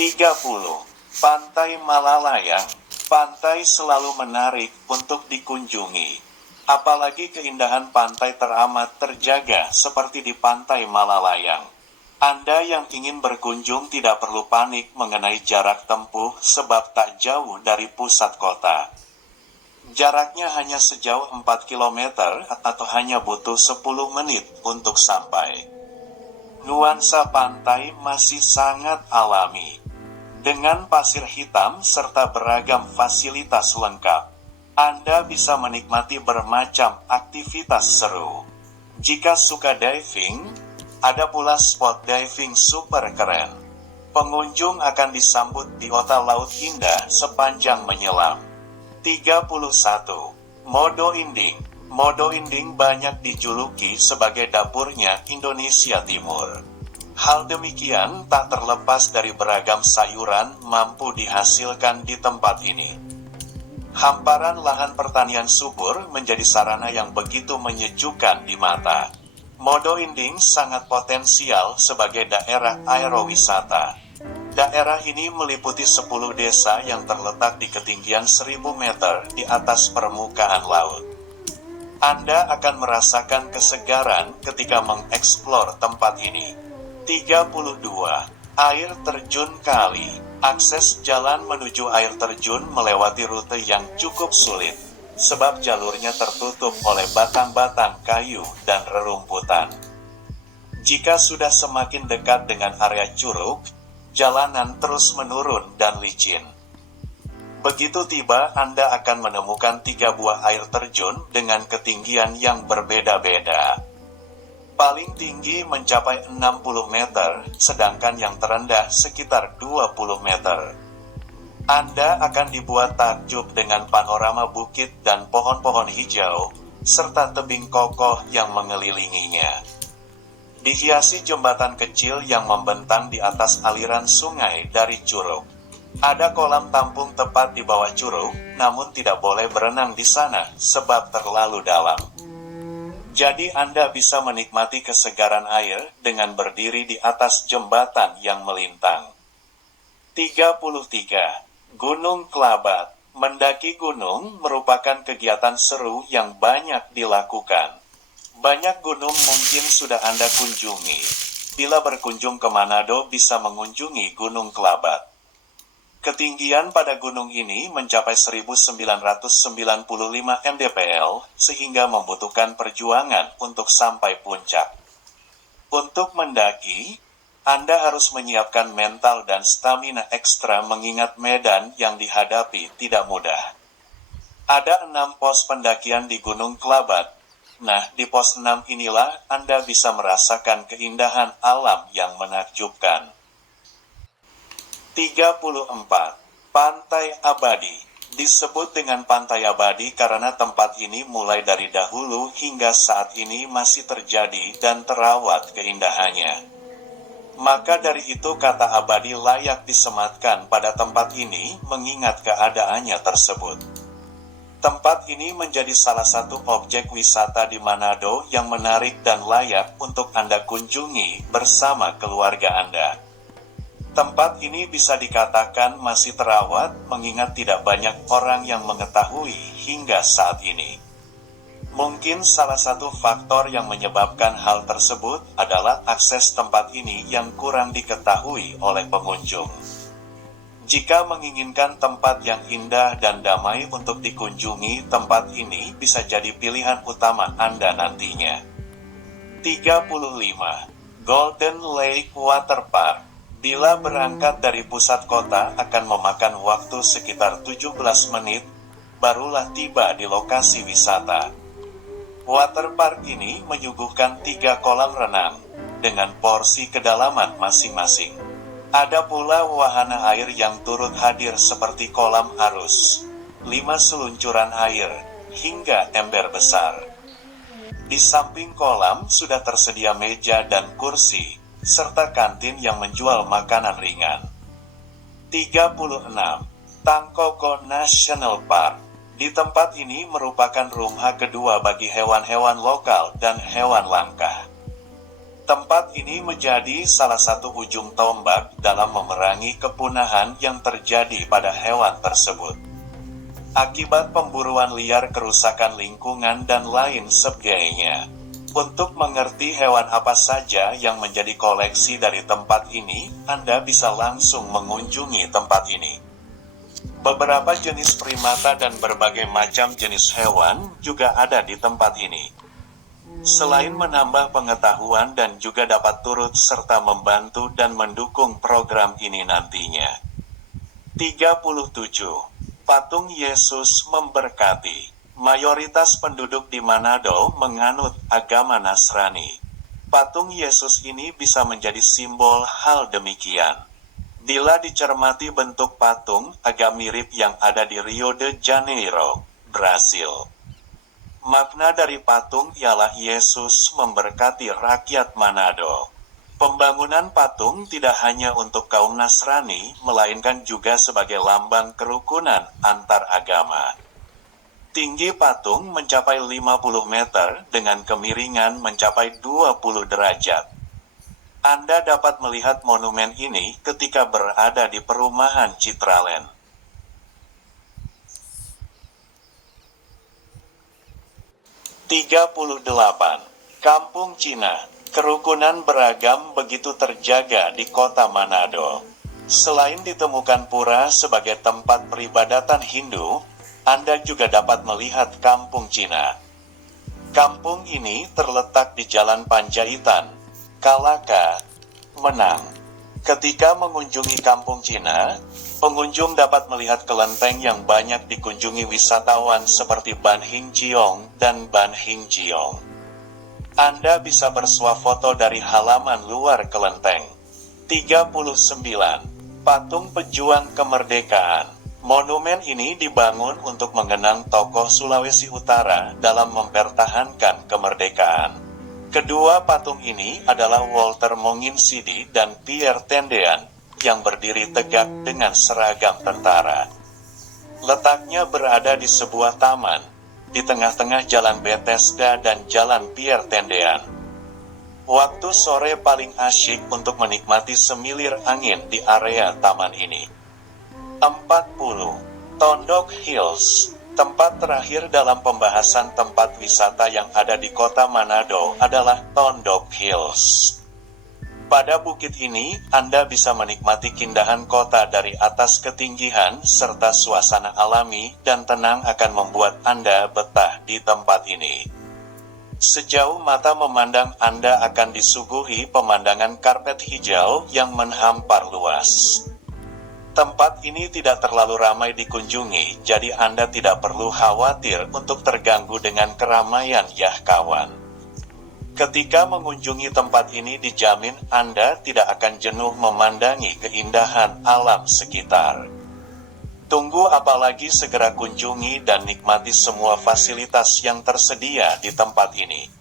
30. Pantai Malalayang. Pantai selalu menarik untuk dikunjungi. Apalagi keindahan pantai teramat terjaga seperti di Pantai Malalayang. Anda yang ingin berkunjung tidak perlu panik mengenai jarak tempuh sebab tak jauh dari pusat kota. Jaraknya hanya sejauh 4 km atau hanya butuh 10 menit untuk sampai. Nuansa pantai masih sangat alami. Dengan pasir hitam serta beragam fasilitas lengkap, Anda bisa menikmati bermacam aktivitas seru. Jika suka diving, ada pula spot diving super keren. Pengunjung akan disambut di biota laut indah sepanjang menyelam. 31. Modo Inding. Modo Inding banyak dijuluki sebagai dapurnya Indonesia Timur. Hal demikian tak terlepas dari beragam sayuran mampu dihasilkan di tempat ini. Hamparan lahan pertanian subur menjadi sarana yang begitu menyejukkan di mata. Modo Inding sangat potensial sebagai daerah aerowisata. Daerah ini meliputi 10 desa yang terletak di ketinggian 1000 meter di atas permukaan laut. Anda akan merasakan kesegaran ketika mengeksplor tempat ini. 32. Air Terjun Kali. Akses jalan menuju air terjun melewati rute yang cukup sulit, sebab jalurnya tertutup oleh batang-batang kayu dan rerumputan. Jika sudah semakin dekat dengan area curug, jalanan terus menurun dan licin. Begitu tiba, Anda akan menemukan 3 buah air terjun dengan ketinggian yang berbeda-beda. Paling tinggi mencapai 60 meter, sedangkan yang terendah sekitar 20 meter. Anda akan dibuat takjub dengan panorama bukit dan pohon-pohon hijau, serta tebing kokoh yang mengelilinginya. Dihiasi jembatan kecil yang membentang di atas aliran sungai dari curug. Ada kolam tampung tepat di bawah curug, namun tidak boleh berenang di sana sebab terlalu dalam. Jadi Anda bisa menikmati kesegaran air dengan berdiri di atas jembatan yang melintang. 33. Gunung Kelabat. Mendaki gunung merupakan kegiatan seru yang banyak dilakukan. Banyak gunung mungkin sudah Anda kunjungi. Bila berkunjung ke Manado bisa mengunjungi Gunung Kelabat. Ketinggian pada gunung ini mencapai 1995 mdpl, sehingga membutuhkan perjuangan untuk sampai puncak. Untuk mendaki, Anda harus menyiapkan mental dan stamina ekstra mengingat medan yang dihadapi tidak mudah. Ada 6 pos pendakian di Gunung Kelabat. Nah, di pos 6 inilah Anda bisa merasakan keindahan alam yang menakjubkan. 34. Pantai Abadi. Disebut dengan Pantai Abadi karena tempat ini mulai dari dahulu hingga saat ini masih terjadi dan terawat keindahannya. Maka dari itu kata abadi layak disematkan pada tempat ini mengingat keadaannya tersebut. Tempat ini menjadi salah satu objek wisata di Manado yang menarik dan layak untuk Anda kunjungi bersama keluarga Anda. Tempat ini bisa dikatakan masih terawat mengingat tidak banyak orang yang mengetahui hingga saat ini. Mungkin salah satu faktor yang menyebabkan hal tersebut adalah akses tempat ini yang kurang diketahui oleh pengunjung. Jika menginginkan tempat yang indah dan damai untuk dikunjungi, tempat ini bisa jadi pilihan utama Anda nantinya. 35. Golden Lake Water Park. Bila berangkat dari pusat kota akan memakan waktu sekitar 17 menit, barulah tiba di lokasi wisata. Waterpark ini menyuguhkan 3 kolam renang, dengan porsi kedalaman masing-masing. Ada pula wahana air yang turut hadir seperti kolam arus, 5 seluncuran air, hingga ember besar. Di samping kolam sudah tersedia meja dan kursi, serta kantin yang menjual makanan ringan. 36. Tangkoko National Park. Di tempat ini merupakan rumah kedua bagi hewan-hewan lokal dan hewan langka. Tempat ini menjadi salah satu ujung tombak dalam memerangi kepunahan yang terjadi pada hewan tersebut. Akibat pemburuan liar, kerusakan lingkungan, dan lain sebagainya. Untuk mengerti hewan apa saja yang menjadi koleksi dari tempat ini, Anda bisa langsung mengunjungi tempat ini. Beberapa jenis primata dan berbagai macam jenis hewan juga ada di tempat ini. Selain menambah pengetahuan dan juga dapat turut serta membantu dan mendukung program ini nantinya. 37. Patung Yesus memberkati. Mayoritas penduduk di Manado menganut agama Nasrani. Patung Yesus ini bisa menjadi simbol hal demikian. Bila dicermati bentuk patung agak mirip yang ada di Rio de Janeiro, Brasil. Makna dari patung ialah Yesus memberkati rakyat Manado. Pembangunan patung tidak hanya untuk kaum Nasrani, melainkan juga sebagai lambang kerukunan antar agama. Tinggi patung mencapai 50 meter dengan kemiringan mencapai 20 derajat. Anda dapat melihat monumen ini ketika berada di perumahan Citraland. 38. Kampung Cina. Kerukunan beragam begitu terjaga di kota Manado. Selain ditemukan pura sebagai tempat peribadatan Hindu, Anda juga dapat melihat kampung Cina. Kampung ini terletak di Jalan Panjaitan, Kalaka, Menang. Ketika mengunjungi kampung Cina, pengunjung dapat melihat kelenteng yang banyak dikunjungi wisatawan seperti Ban Hing Jiong dan Ban Hing Jiong. Anda bisa bersuah foto dari halaman luar kelenteng. 39. Patung Pejuang Kemerdekaan. Monumen ini dibangun untuk mengenang tokoh Sulawesi Utara dalam mempertahankan kemerdekaan. Kedua patung ini adalah Walter Monginsidi dan Pierre Tendean, yang berdiri tegak dengan seragam tentara. Letaknya berada di sebuah taman, di tengah-tengah Jalan Bethesda dan Jalan Pierre Tendean. Waktu sore paling asyik untuk menikmati semilir angin di area taman ini. 40. Tondok Hills. Tempat terakhir dalam pembahasan tempat wisata yang ada di kota Manado adalah Tondok Hills. Pada bukit ini, Anda bisa menikmati keindahan kota dari atas ketinggian serta suasana alami dan tenang akan membuat Anda betah di tempat ini. Sejauh mata memandang Anda akan disuguhi pemandangan karpet hijau yang menghampar luas. Tempat ini tidak terlalu ramai dikunjungi, jadi Anda tidak perlu khawatir untuk terganggu dengan keramaian ya kawan. Ketika mengunjungi tempat ini dijamin Anda tidak akan jenuh memandangi keindahan alam sekitar. Tunggu apalagi, segera kunjungi dan nikmati semua fasilitas yang tersedia di tempat ini.